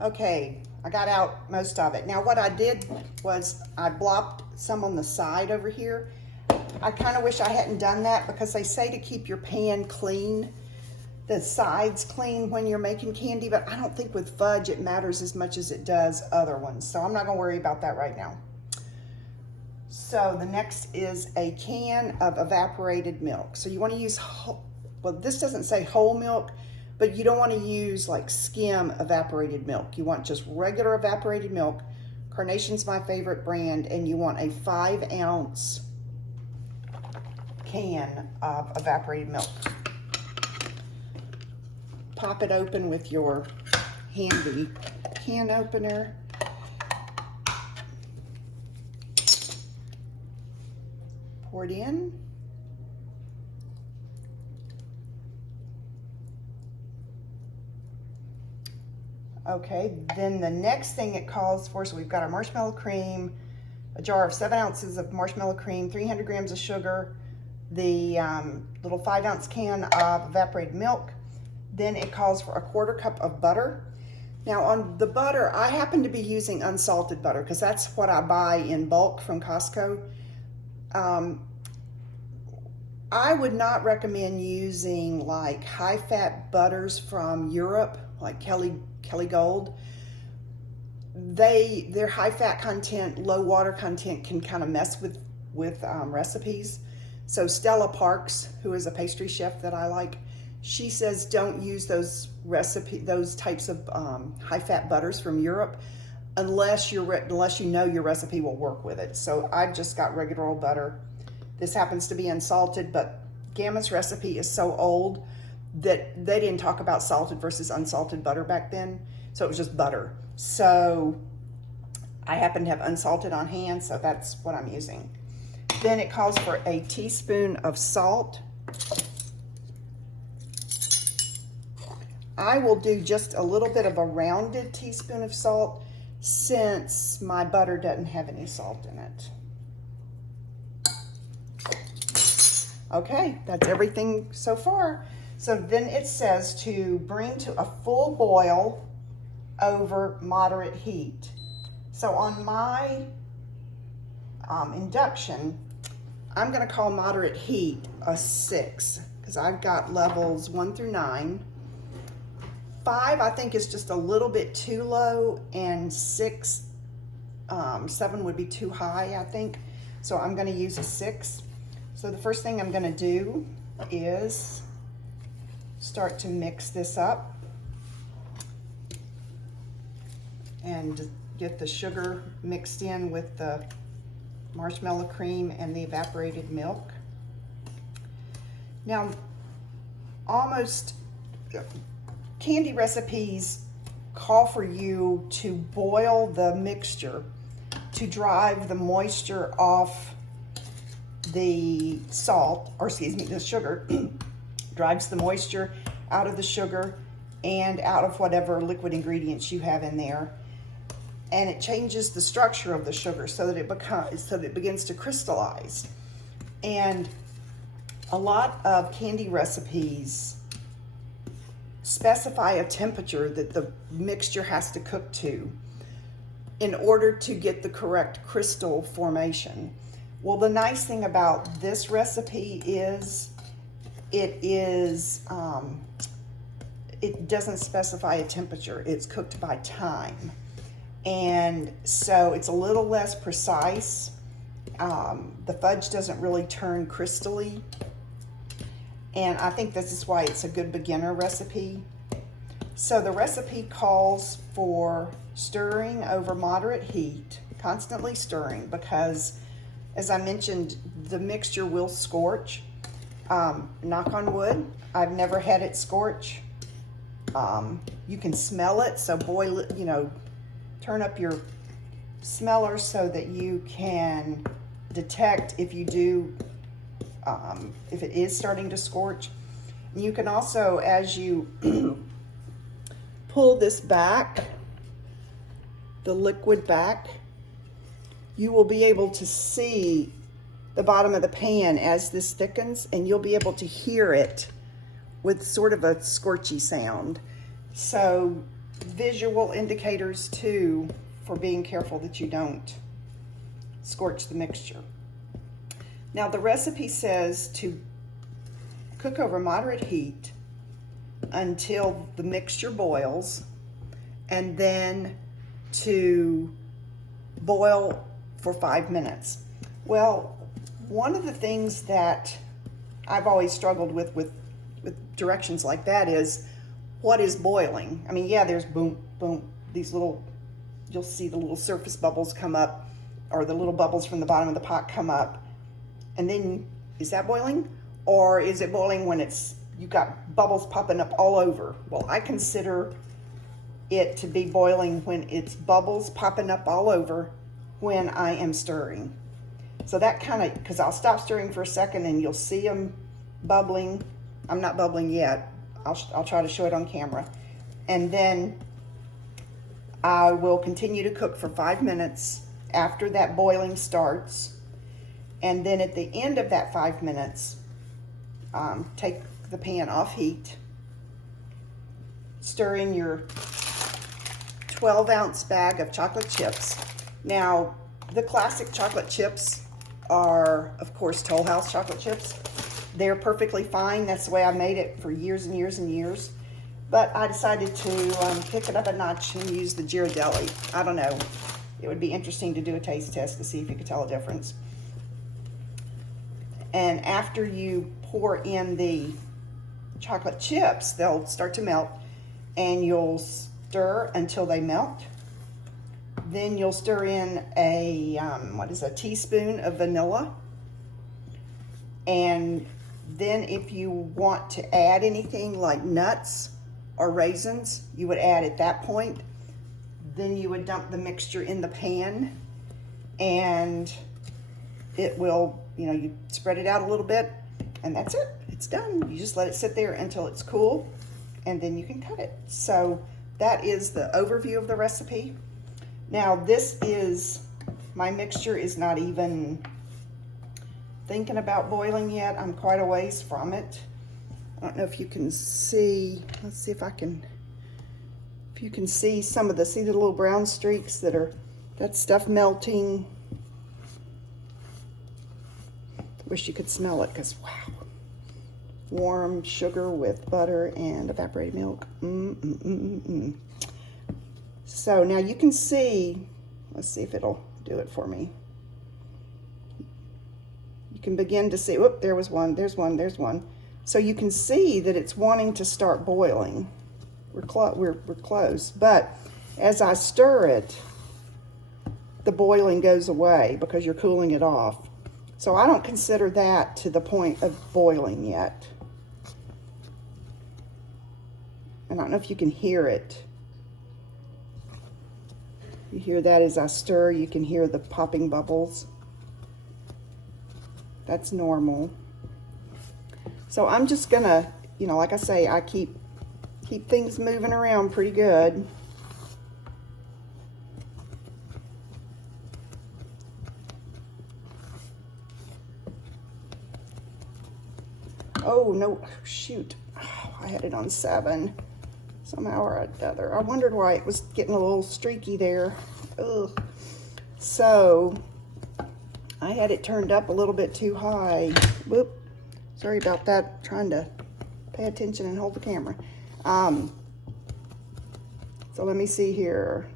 Okay, I got out most of it. Now what I did was I blopped some on the side over here. I kind of wish I hadn't done that because they say to keep your pan clean, the sides clean when you're making candy, but I don't think with fudge it matters as much as it does other ones. So I'm not gonna worry about that right now. So the next is a can of evaporated milk. So you wanna use, well, this doesn't say whole milk, but you don't wanna use like skim evaporated milk. You want just regular evaporated milk. Carnation's my favorite brand, and you want a 5-ounce can of evaporated milk. Pop it open with your handy can opener. Pour it in. Okay, then the next thing it calls for, so we've got our marshmallow cream, a jar of 7 ounces of marshmallow cream, 300 grams of sugar, the little 5-ounce can of evaporated milk. Then it calls for a 1/4 cup of butter. Now on the butter, I happen to be using unsalted butter because that's what I buy in bulk from Costco. I would not recommend using like high-fat butters from Europe, like Kelly Gold. Their high-fat content, low water content can kind of mess with recipes. So Stella Parks, who is a pastry chef that I like, she says don't use those types of high-fat butters from Europe unless you know your recipe will work with it. So I've just got regular old butter. This happens to be unsalted, but Gama's recipe is so old that they didn't talk about salted versus unsalted butter back then. So it was just butter. So I happen to have unsalted on hand, so that's what I'm using. Then it calls for a teaspoon of salt. I will do just a little bit of a rounded teaspoon of salt since my butter doesn't have any salt in it. Okay, that's everything so far. So then it says to bring to a full boil over moderate heat. So on my induction, I'm gonna call moderate heat a 6 because I've got levels 1 through 9. 5 I think is just a little bit too low, and 6, 7 would be too high, I think. So I'm gonna use a 6. So the first thing I'm gonna do is start to mix this up and get the sugar mixed in with the marshmallow cream and the evaporated milk. Now, almost candy recipes call for you to boil the mixture to drive the moisture off the salt, or excuse me, the sugar, drives the moisture out of the sugar and out of whatever liquid ingredients you have in there. And it changes the structure of the sugar so that it begins to crystallize. And a lot of candy recipes specify a temperature that the mixture has to cook to in order to get the correct crystal formation. Well, the nice thing about this recipe is it doesn't specify a temperature. It's cooked by time. And so it's a little less precise. The fudge doesn't really turn crystally. And I think this is why it's a good beginner recipe. So the recipe calls for stirring over moderate heat, constantly stirring, because as I mentioned, the mixture will scorch. Knock on wood, I've never had it scorch. You can smell it, so boil it, turn up your smeller so that you can detect if you do, if it is starting to scorch. And you can also, as you pull this back, the liquid back, you will be able to see the bottom of the pan as this thickens, and you'll be able to hear it with sort of a scorchy sound. So visual indicators too for being careful that you don't scorch the mixture. Now the recipe says to cook over moderate heat until the mixture boils, and then to boil for 5 minutes. Well, one of the things that I've always struggled with directions like that is, what is boiling? I mean, yeah, there's boom, boom, these little, you'll see the little surface bubbles come up, or the little bubbles from the bottom of the pot come up, and then is that boiling? Or is it boiling when you've got bubbles popping up all over? Well, I consider it to be boiling when it's bubbles popping up all over when I am stirring. So that kind of, because I'll stop stirring for a second and you'll see them bubbling. I'm not bubbling yet. I'll try to show it on camera. And then I will continue to cook for 5 minutes after that boiling starts. And then at the end of that 5 minutes, take the pan off heat, stir in your 12-ounce bag of chocolate chips. Now, the classic chocolate chips are, of course, Toll House chocolate chips. They're perfectly fine. That's the way I made it for years and years and years. But I decided to pick it up a notch and use the Ghirardelli. I don't know. It would be interesting to do a taste test to see if you could tell a difference. And after you pour in the chocolate chips, they'll start to melt, and you'll stir until they melt. Then you'll stir in a teaspoon of vanilla. And then if you want to add anything like nuts or raisins, you would add at that point. Then you would dump the mixture in the pan, and it will, you spread it out a little bit, and that's it. It's done. You just let it sit there until it's cool, and then you can cut it. So that is the overview of the recipe. Now my mixture is not even thinking about boiling yet. I'm quite a ways from it. I don't know if you can see. Let's see if you can see some of see the little brown streaks that stuff melting. Wish you could smell it, because wow. Warm sugar with butter and evaporated milk. So now you can see, let's see if it'll do it for me. You can begin to see, whoop, there was one, there's one, there's one. So you can see that it's wanting to start boiling. We're close, but as I stir it, the boiling goes away because you're cooling it off. So I don't consider that to the point of boiling yet. I don't know if you can hear it. You hear that as I stir, you can hear the popping bubbles. That's normal. So I'm just gonna, like I say, I keep things moving around pretty good. Oh, no, shoot. Oh, I had it on 7 somehow or another. I wondered why it was getting a little streaky there. Ugh. So I had it turned up a little bit too high. Whoop. Sorry about that. Trying to pay attention and hold the camera. So let me see here.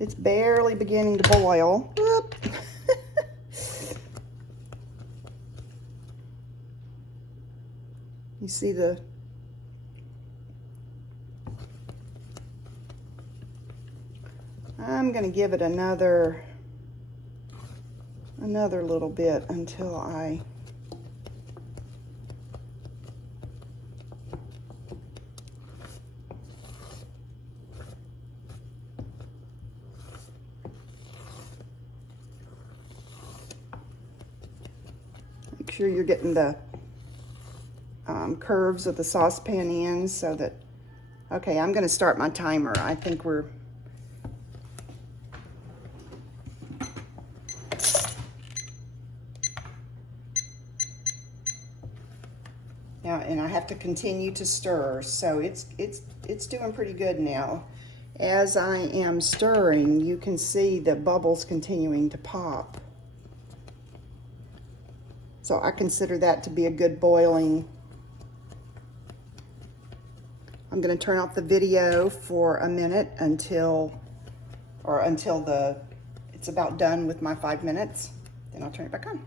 It's barely beginning to boil. Whoop. You see I'm going to give it another little bit until I make sure you're getting the curves of the saucepan in so that, okay, I'm going to start my timer. I think we're Now, and I have to continue to stir, so it's doing pretty good now. As I am stirring, you can see the bubbles continuing to pop. So I consider that to be a good boiling. I'm going to turn off the video for a minute until it's about done with my 5 minutes. Then I'll turn it back on.